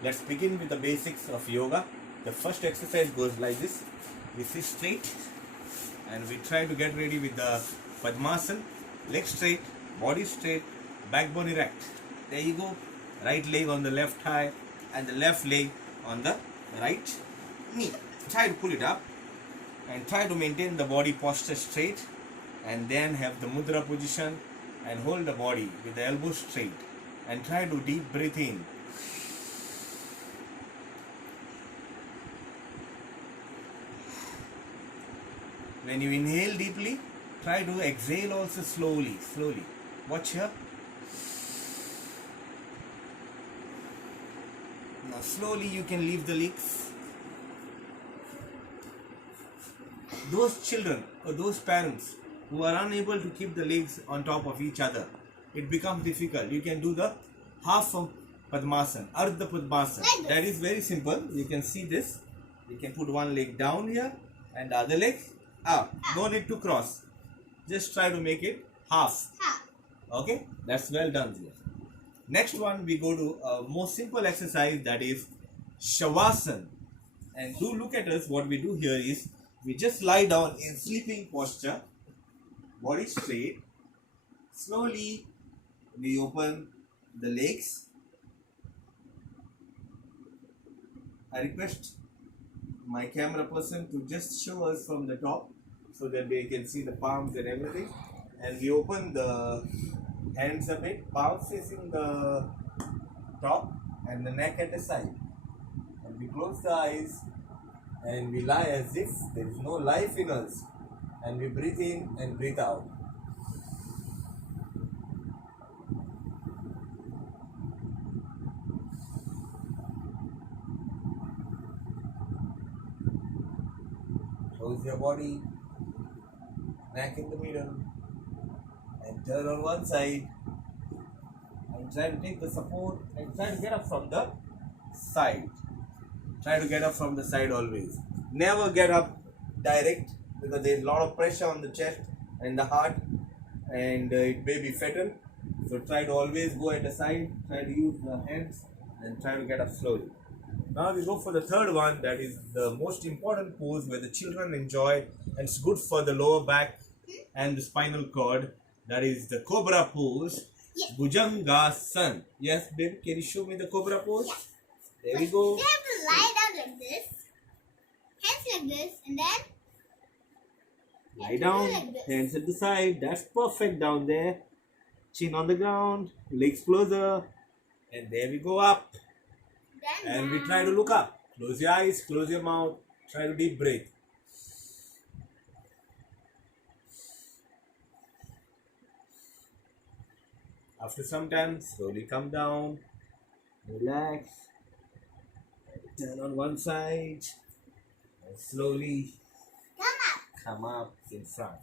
Let's begin with the basics of yoga. The first exercise goes like this. We sit straight and we try to get ready with the Padmasana. Legs straight, body straight, backbone erect. There you go. Right leg on the left thigh and the left leg on the right knee. Try to pull it up and try to maintain the body posture straight, and then have the mudra position and hold the body with the elbows straight and try to deep breathe in. When you inhale deeply, try to exhale also slowly. Watch here. Now slowly you can leave the legs. Those children or those parents who are unable to keep the legs on top of each other, it becomes difficult. You can do the half of Padmasana, Ardha Padmasana. That is very simple. You can see this. You can put one leg down here and the other leg up. No need to cross. Just try to make it half. Okay, that's well done here. Next one, we go to a more simple exercise, that is Shavasana. And do look at us. What we do here is we just lie down in sleeping posture, body straight. Slowly we open the legs. I request my camera person to just show us from the top so that they can see the palms and everything. And we open the hands a bit, palms facing the top and the neck at the side. And we close the eyes and we lie as if there is no life in us. And we breathe in and breathe out. Close your body, neck in the middle, and turn on one side. And try to take the support and try to get up from the side. Try to get up from the side always. Never get up direct because there is a lot of pressure on the chest and the heart, and it may be fatal. So try to always go at the side, try to use the hands and try to get up slowly. Now we go for the third one, that is the most important pose where the children enjoy, and it's good for the lower back and the spinal cord. That is the Cobra pose. Yes. Bhujangasana. Yes, baby, can you show me the Cobra pose? Yes. There we go. They have to lie down like this, hands like this, and then lie down, like hands at the side. That's perfect down there. Chin on the ground, legs closer, and there we go up. then And we try to look up. Close your eyes, close your mouth, try to deep breathe. After some time, slowly come down, relax, turn on one side, and slowly come up in front.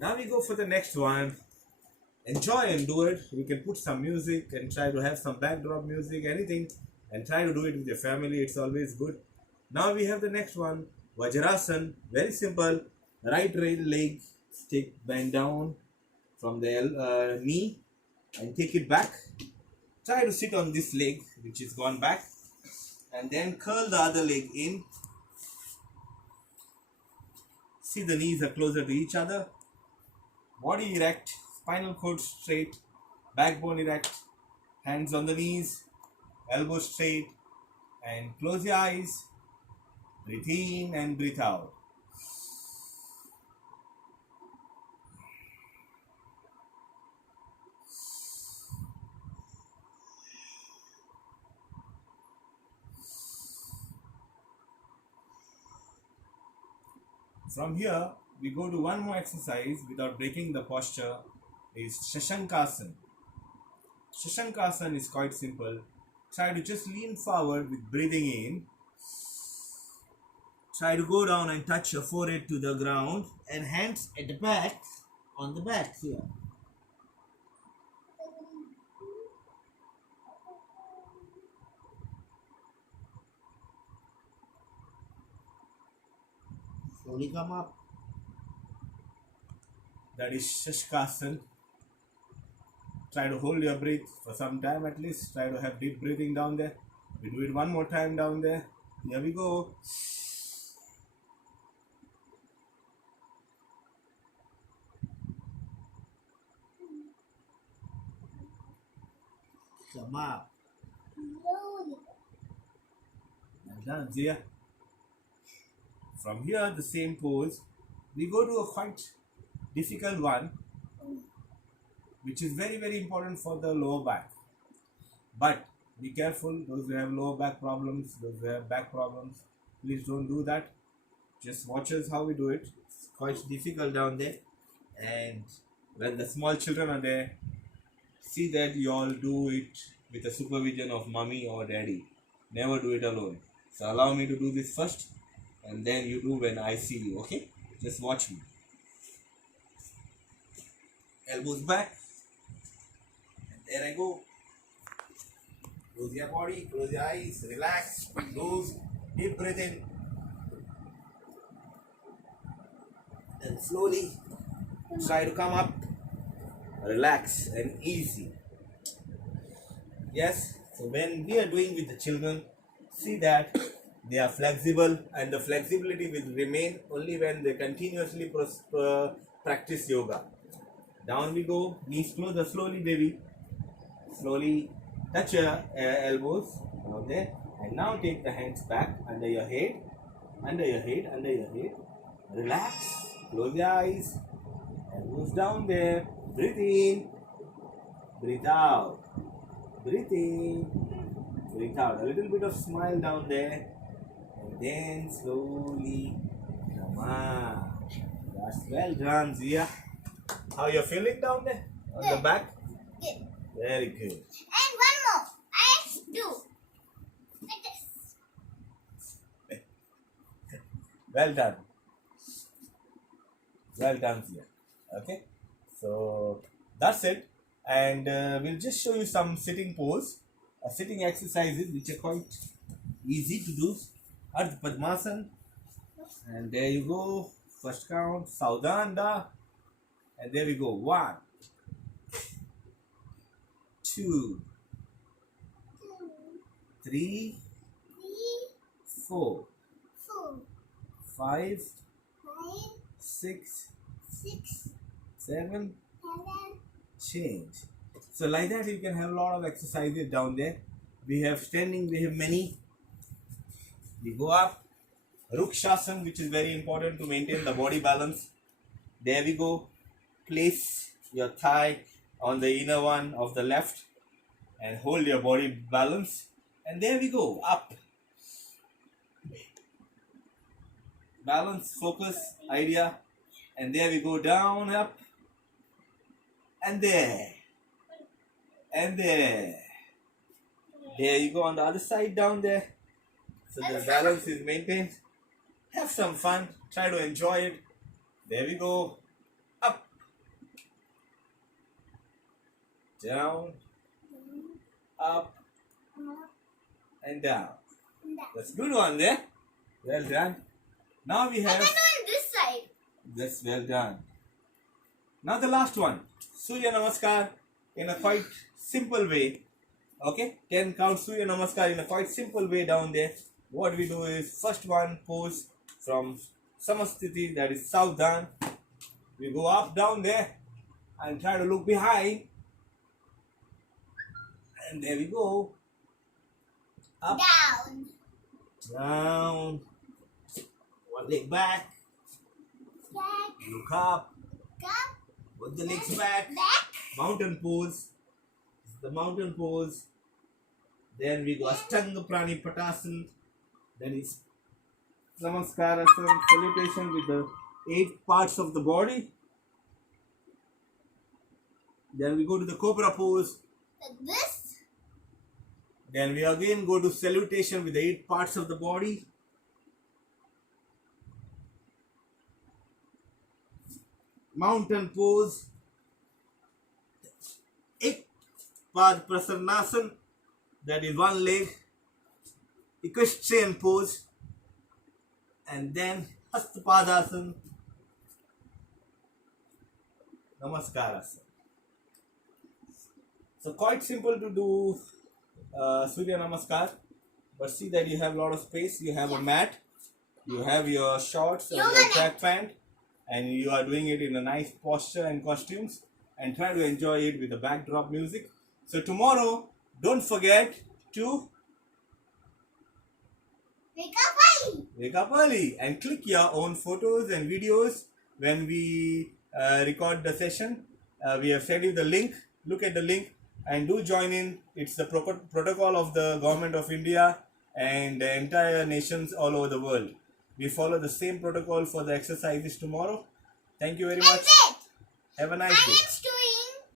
Now we go for the next one. Enjoy and do it. You can put some music and try to have some backdrop music, anything, and try to do it with your family. It's always good. Now we have the next one, Vajrasana. Very simple. Right leg stick bend down from the knee and take it back. Try to sit on this leg which is gone back, and then curl the other leg in. See, the knees are closer to each other. Body erect, spinal cord straight, backbone erect, hands on the knees, elbows straight, and close your eyes. Breathe in and breathe out. From here, we go to one more exercise without breaking the posture, is Shashankasana. Shashankasana is quite simple. Try to just lean forward with breathing in. Try to go down and touch your forehead to the ground and hands at the back, on the back here. Slowly come up. That is Shashkasana. try to hold your breath for some time at least. Try to have deep breathing down there. We do it one more time down there. Here we go. Come up. Slowly. Well done, Zia. From here, the same pose, we go to a quite difficult one, which is very, very important for the lower back. But be careful, those who have lower back problems, those who have back problems, please don't do that. Just watch us how we do it. It's quite difficult down there. And when the small children are there, see that you all do it with the supervision of mommy or daddy. Never do it alone. So allow me to do this first, and then you do when I see you, okay? Just watch me. Elbows back. And there I go. Close your body, close your eyes, relax, close, deep breath in. And slowly try to come up, relax and easy. Yes, so when we are doing with the children, see that they are flexible, and the flexibility will remain only when they continuously practice yoga. Down we go, knees closer, slowly baby. Slowly touch your elbows down there, and now take the hands back under your head, under your head, under your head. Relax, close your eyes, elbows down there. Breathe in, breathe out, breathe in, breathe out. A little bit of smile down there, and then slowly come on. That's well done, Zia. How you feeling down there on the Good. back? Good. Very good. And one more. I do. Like this. Well done. Well done, Zia. Okay, so that's it, and we'll just show you some sitting pose, sitting exercises which are quite easy to do. Ardha Padmasana, and there you go. First count, Saudanda, and there we go. 1, 2, 3, 4, 5, 6, 7, change. So like that you can have a lot of exercises down there. We have standing, we have many. We go up, Rukshasana, which is very important to maintain the body balance. There we go. Place your thigh on the inner one of the left and hold your body balance. And there we go, up. Balance, focus, idea. And there we go, down, up. And there. And there. There you go on the other side down there. So the balance is maintained. Have some fun. Try to enjoy it. There we go. Up. Down. Up. And down. That's good one there. Well done. Now we I have... can do on this side. That's well done. Now the last one. Surya Namaskar in a quite simple way. Okay, 10 count Surya Namaskar in a quite simple way down there. What we do is first one pose from Samasthiti, that is Saudhan. We go up down there and try to look behind. And there we go. Up, Down. down. One leg back. Back. Look up. Up. Put the legs back. Back. Mountain pose. The mountain pose. Then we go Ashtanga Prani Patasana. That is Namaskarasana, salutation with the 8 parts of the body. Then we go to the Cobra pose. Like this. Then we again go to salutation with the 8 parts of the body. Mountain pose. Pad Prasanasana, that is one leg. Equestrian pose. And then Hastapadasana. Namaskarasana. So quite simple to do Surya Namaskar, but see that you have a lot of space. You have a mat, you have your shorts or Yoga your mat. track pant, and you are doing it in a nice posture and costumes, and try to enjoy it with the backdrop music. So tomorrow, don't forget to Wake up early. wake up early and click your own photos and videos when we record the session. We have sent you the link. Look at the link and do join in. It's the protocol of the government of India and the entire nations all over the world. We follow the same protocol for the exercises tomorrow. Thank you very much. That's it. Have a My nice day. name's Stuart.